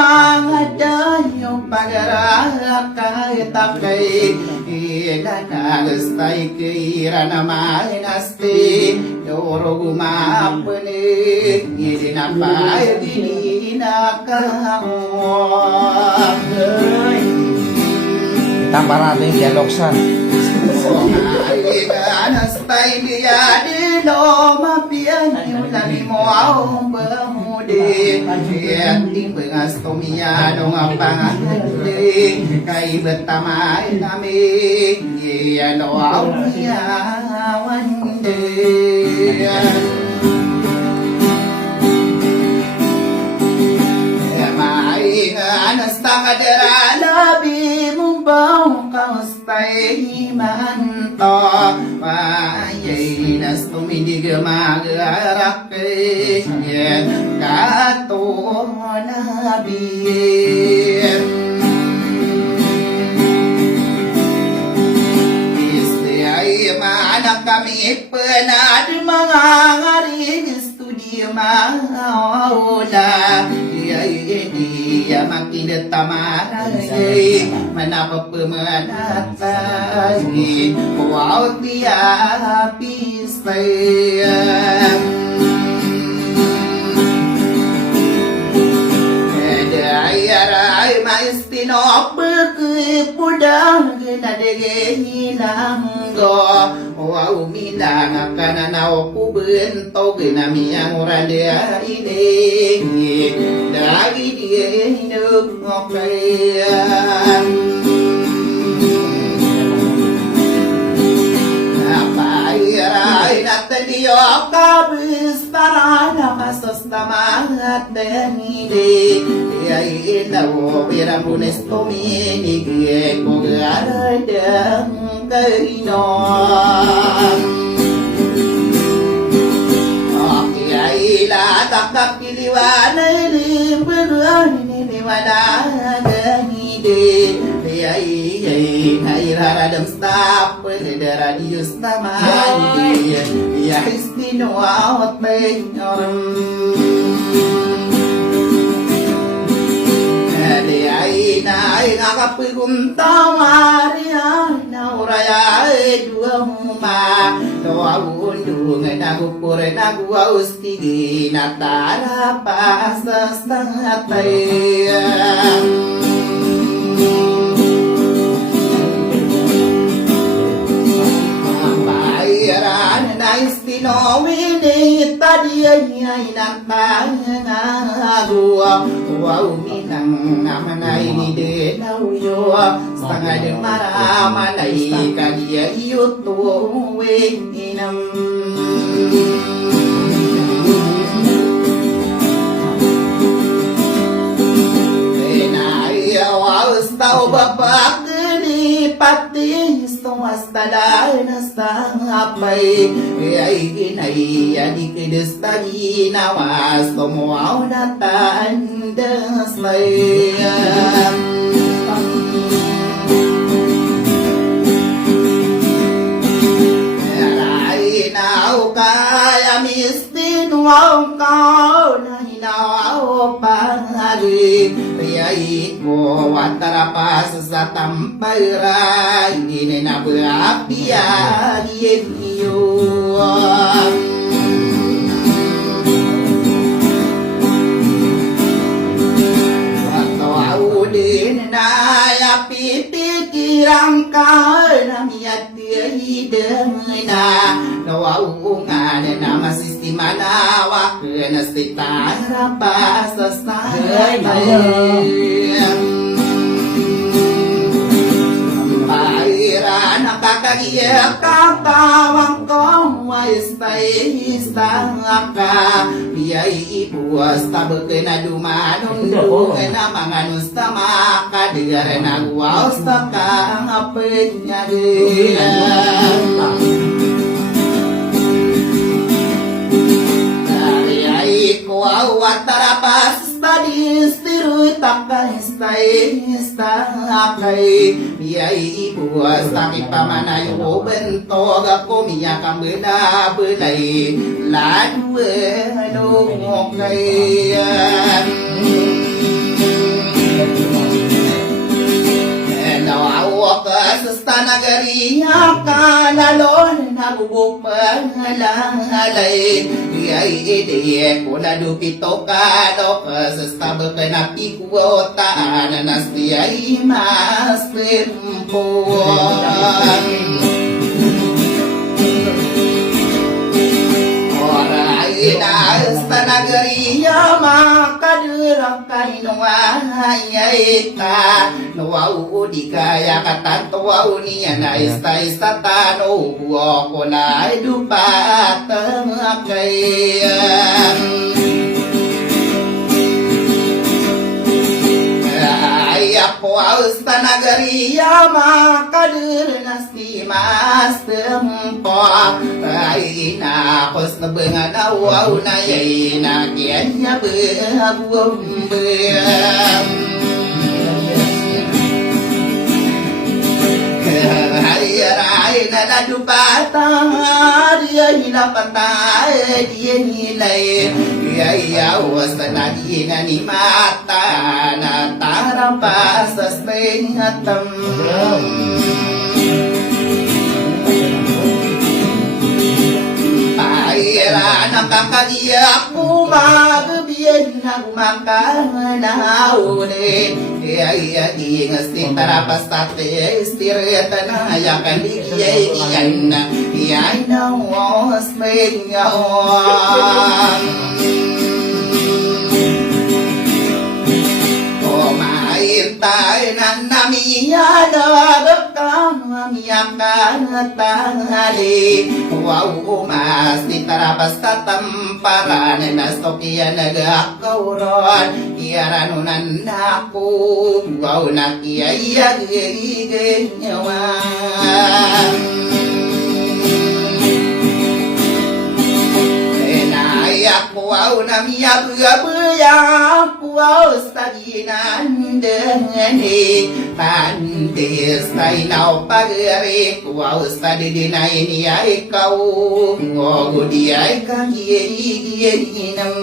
ada yung pag-arakay takay ilanagastay kira naman asti yoro gumapani ilinapay dinakamuak Tambah natin yung dialog san. Anastay niya dilo mapian yung lami mo ang bamudi Yating bengas tumiyano nga pangahali Kay betamay namin Yano ang iyawan din Anasta kadera labi mong bang kaustay manto Mayay nas tumidig mag-arak kato labi Iste ay maanak kami penad mga ngaring studi maula Dia makin tamaragi Menapa pemenatagi Wow dia pisayang Dayarai maistino Berkepudang Nadege hinanggo Wow minang akan nau kubento Genami yang uralia ini Lagi dia hidup ngokayan Irai natin diyo kabis para nakasos tamangat denide Iay inawo pirang bunes tuminig Kung aradang kainom Iay latak kapiliwanay Limberuan iniwala denide Iay nairadang stop Radius naman Yahis dinuawat mayon Ay ngakapigunta Maria Nauraya dua huma Doa undungan nagupure naguaustigi Natara pasas tangatay Istinowini tadi ay nagpangagua Wow minang naman ay nidenayo Setengah demaraman ay kanya yutuwing inam Wow stau bapak pati Stumastalay na sangapay Ay ginay Adikides tali nawas Tumuaw na tandas layam Aray naw kaya mistin Wow kao na hinaw pangari Ayay ko watarapas sa tampayra Hindi na nabapiya iyo Watawawulin na yapipikirang ka Namiyatihidang na Nawaungan na masistima na Wakil na sitara pasas na Paira nakakagiyak Katawang ko Istay-istang ka Biyay ibuwas Tabagay na dumanundungan Na mga nusta makadigar Nagwaws Takang apit niya Kuawat tarapas tadi stiru takkan istai biai buas taki pamanayo bento gako miya kambeda belai ladu no kai nagari kanalon nabubuk malalay ay ide ko na dupito kadok sa napi kuota ananas di ay mas limpuan Inasta nagariya makadirang kaninuayay ka Nuwau di kaya katantuwau niya na ista tano ko na dupat kayan Ay ako asta nagariya makadir na si mas tempo Ay inakos na bengan awaw na yay na kiyanya behabuambam Ay na nadupatan dia hinapatay dia nilay Ayawas na nagina ni mata na tarapas sa stingatam Paira ng kakaliyak Umagabiyan na umakanauli Ay ingas din tarapas tate Istireta na yakan ligiyay iyan Iyan na was may ngayon Tayo na namiyan Agakang mamiyakan at tanghali Wow, umas di tarapas tatamparan Nastokiya nagakauron Iyaranunan ako Wow, nakiyayagigigyawan Wow, namiyabuya Wow, saginan dengani Tandis tay nao pagari Wow, sadidinay niya ikaw Ngogo di ay kagiyaginam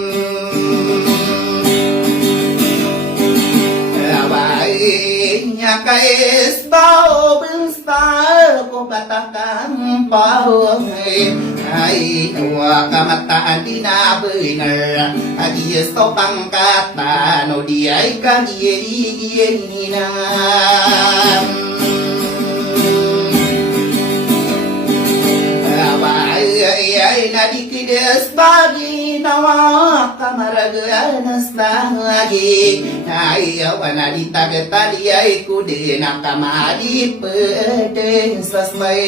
Niya kais bao benstar ko batakang pahongay ay nuwa kamataan dinabenar adiyas to pangkata no di ay kagiyaginam ay nadikides bagi nawa kamaraganas lagi ayaw naditagatali ay kude nakamadi pede sasmay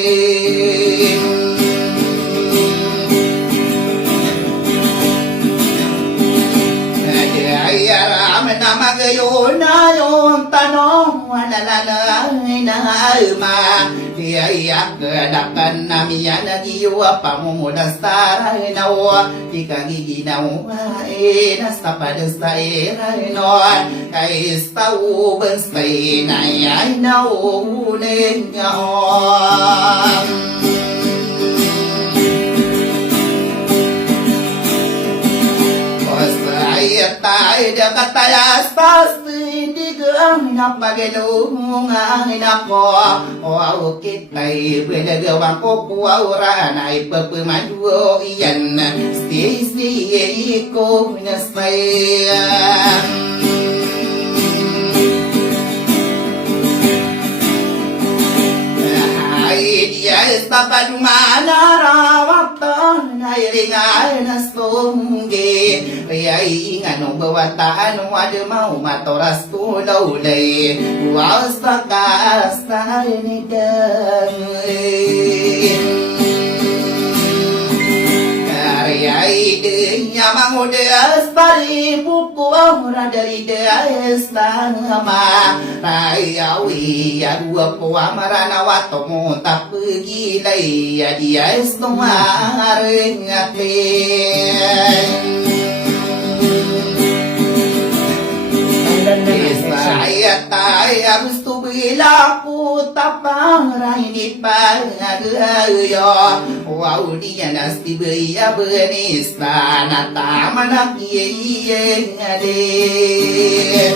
Ayaram na magayon na yung tanong Walalalay na uma Iyak dakan namiya nagiwa Pamumunas taray na o Ikagiginaw nasta padasta iray noon Kaista ubens kay nayay na uunin ngayon Tay da katayas hindi kang napagalungan ako o kita'y pinagawa ko kuwara na ipapamadwo iyan stay ko nasayan Yes, tapad manarawatan ay ringay na sunggi Ay ingano bawataan wad mau matoras tulawlay Was takas tayo ni Ay dinya mangudas pari buku ora dari des tama Rayawi agua po amarana wato mo tapgi lay dia estomaring atin Saya tay gusto bila ko tapang rainit pangagayo Wow diya nasti baya benis na tama na kiyeng adin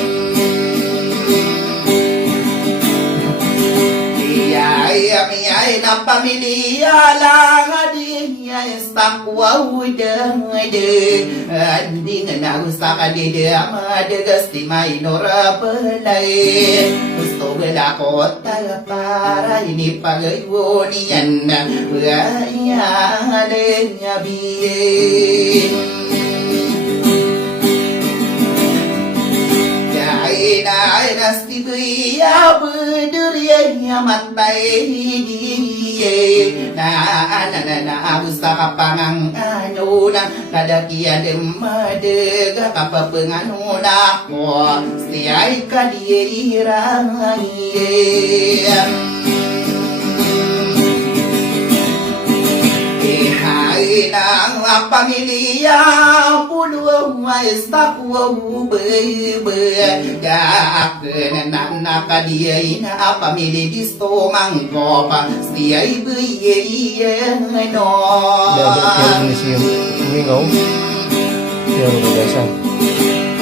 ay na pamilya lang adiya sakwa ude andi na gusta ka dide amadagas ti maynora palay gusto gala ko para ini pagayo niyan ya biyen ay nasti ya berduri ya matay diye na gusta ka pangang ano na kadakian demadega kapapengano na ko siya'y kadiye Hai nang pamilya puluh wais takwa bebe ya kenana kadia ina pamilya disto manggopa stia ibu ye no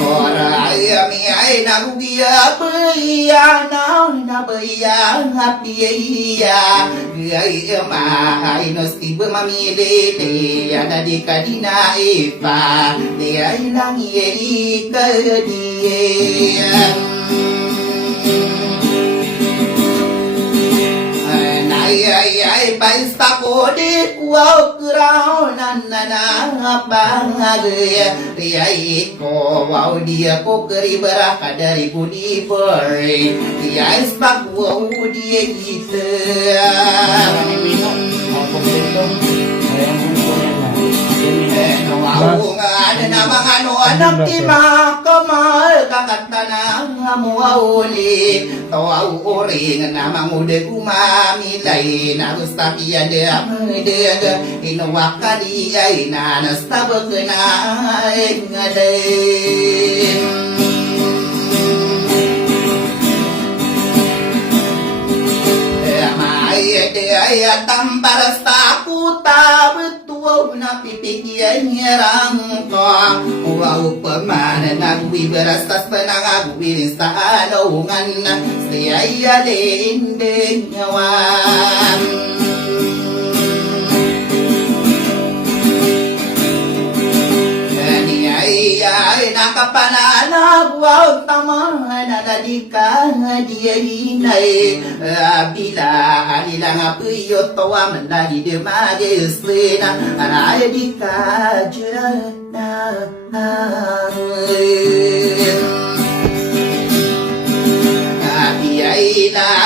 Orang mi ai na gugia beya na beya hapia gai ma ai no stibe mami de ada di kadina ipa de ai lang ye ka ay paista ko di kuaw kurao nanana bangage ay ko wow dia ko keri beraka dari budi beri dia ispak wow dia gitu Wow, ada nama anu anak di makamal kakat tanah muauli tau uring nama muda kumami lain agus tapi ada muda inu wakadi aina nastabak naik ngadain Ay tampar sa puta betul na pipigyan hirang ko Wow pamana nagwiberas tas panangagwirin sa alungan siya'y alinding nyawan ay nakapananag wow tama nadadika dia hinay bila alila nga puyot tawa mandagi de magesena anay dika jana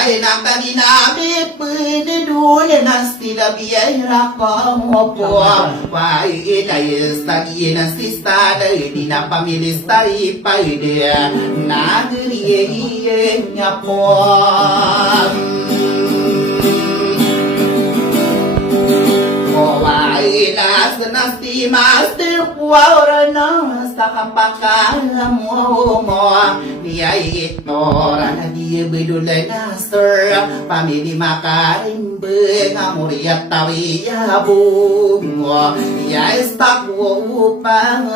ay nakaginamit piniduli nasti labiyay rakamopo Wai inay stagi nasista di na pamilista ipayde nagriye niya po Wai nasti master puwara na sa kapakalam mo Niya ignora na di bidulay na sir Pamili makain nga muriat tawiya bungo Niya istak wo upang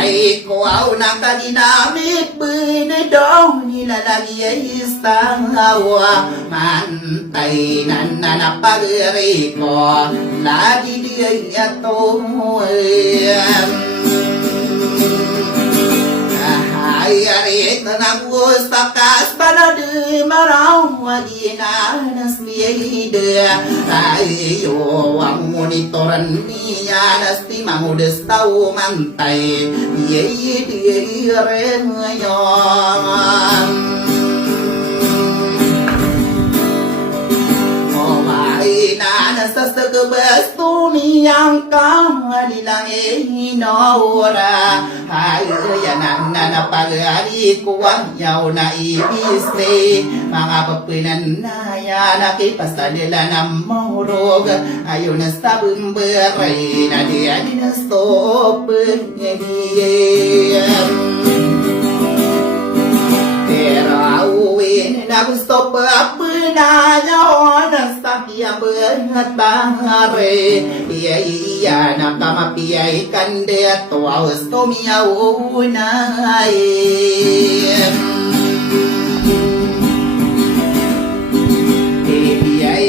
Ay ko aw nakaginamit binidong nilalagi ay istang hawa Mantay na napagiri ko lagi di ay Ay arit na nagwusta kas baladi maraw wagi na nasmiyide Ay yo ang monitoran niya nasti mangudes tau mantay Yey ren ngayon Sa gabasto niyang kahalilang hinora Hayanan na napagari ko ang yaw na ibisne Mga papinan na yan nakipasa nila ng mahurog Ayaw na sa bumbaray na diyan na stop Pero awin na gusto pa pinanyaw na sakit yang berhatare Iya nakamapiay kande tuaus tumiyaunay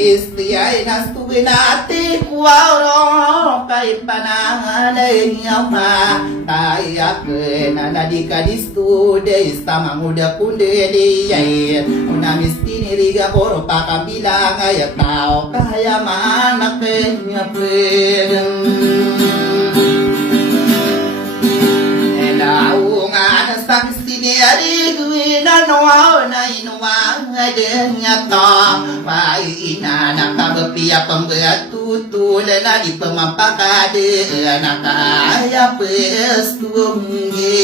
Istiyay nastuwinati kuwaro kay panangalay ma tayak na nadikadistu de istamanguda kundiliyay unamistini riga koro pakabilang ay tao kaya manakanyapin Naungan sa siniyari Guinanaw na inuwang adanya ta Paina nakabapiya pambatutulan na di pamampakade Nakaya pestunggin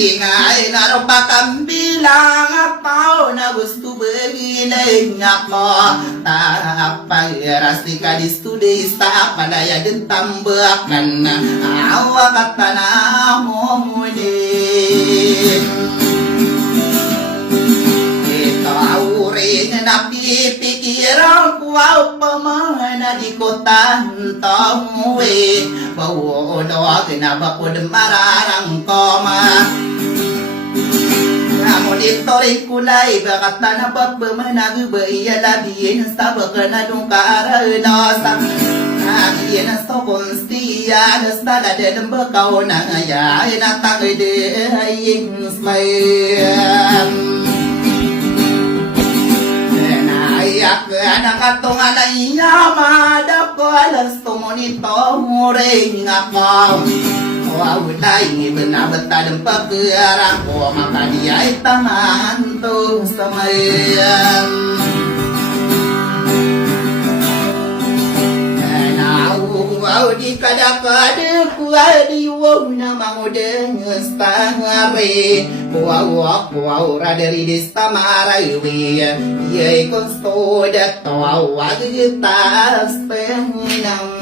Ingay naroon pa kang bilang ako na gusto bagilay ako Tapagiras di ka di studista palaya din tambakan Awak at tanamo muli Ito aurin na pipikiran ko pa mga di ko tantamuwi Bawulog na bakod mararang koma Monitoring kulay bakat na napagpamanagubay Alabihin sa baka na nung kaaralosa Agiyan sa konstiya Nasta na din ang bakaw na ngayay Natangay din smayam Nayak na katungan na iyamad ako Alas tumonitoring ako Wawulay, benar-benar dan paggerak maka dia taman tuh samayan Wow, di kada-kada kuadi wow nama udeng stangare wow radari destamarai ye konsto dat wow agitas penang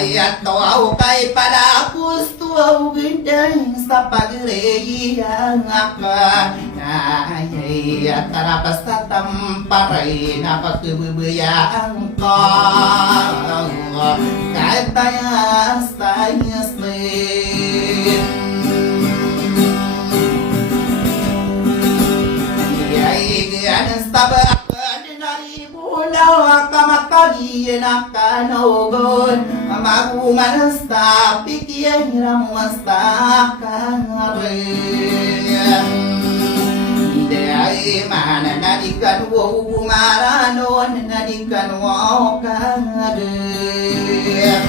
Ayat tau kay pada pustu gendeng sa pagreyangaka Ayat tarapas sa tamparay na pagkabubuyaan ko Kahit tayas tayas rin Ayat sa Unaw kamatagi na kanogon Maguman sa pikyan ramuan sa kangarin Hindi ay mananadikan wo umaranon Nadikan wo kangarin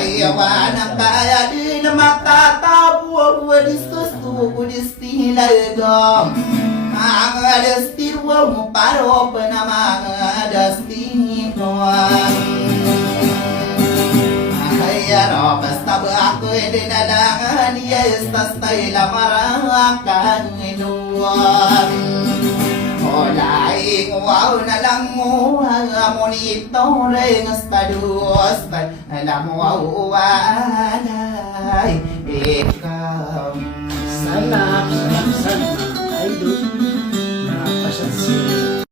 Ayawan ang kaya di na matatapo Wadistustu kudistilagang Mga destirwa mo paro pa na mga destinituan Ayaro basta ba ako dinalagan Yestas tayo lamarakan inuwan Olaing wow na lang mo monitoring stados alam mo ay ikaw Salam, salam, salam. Ay,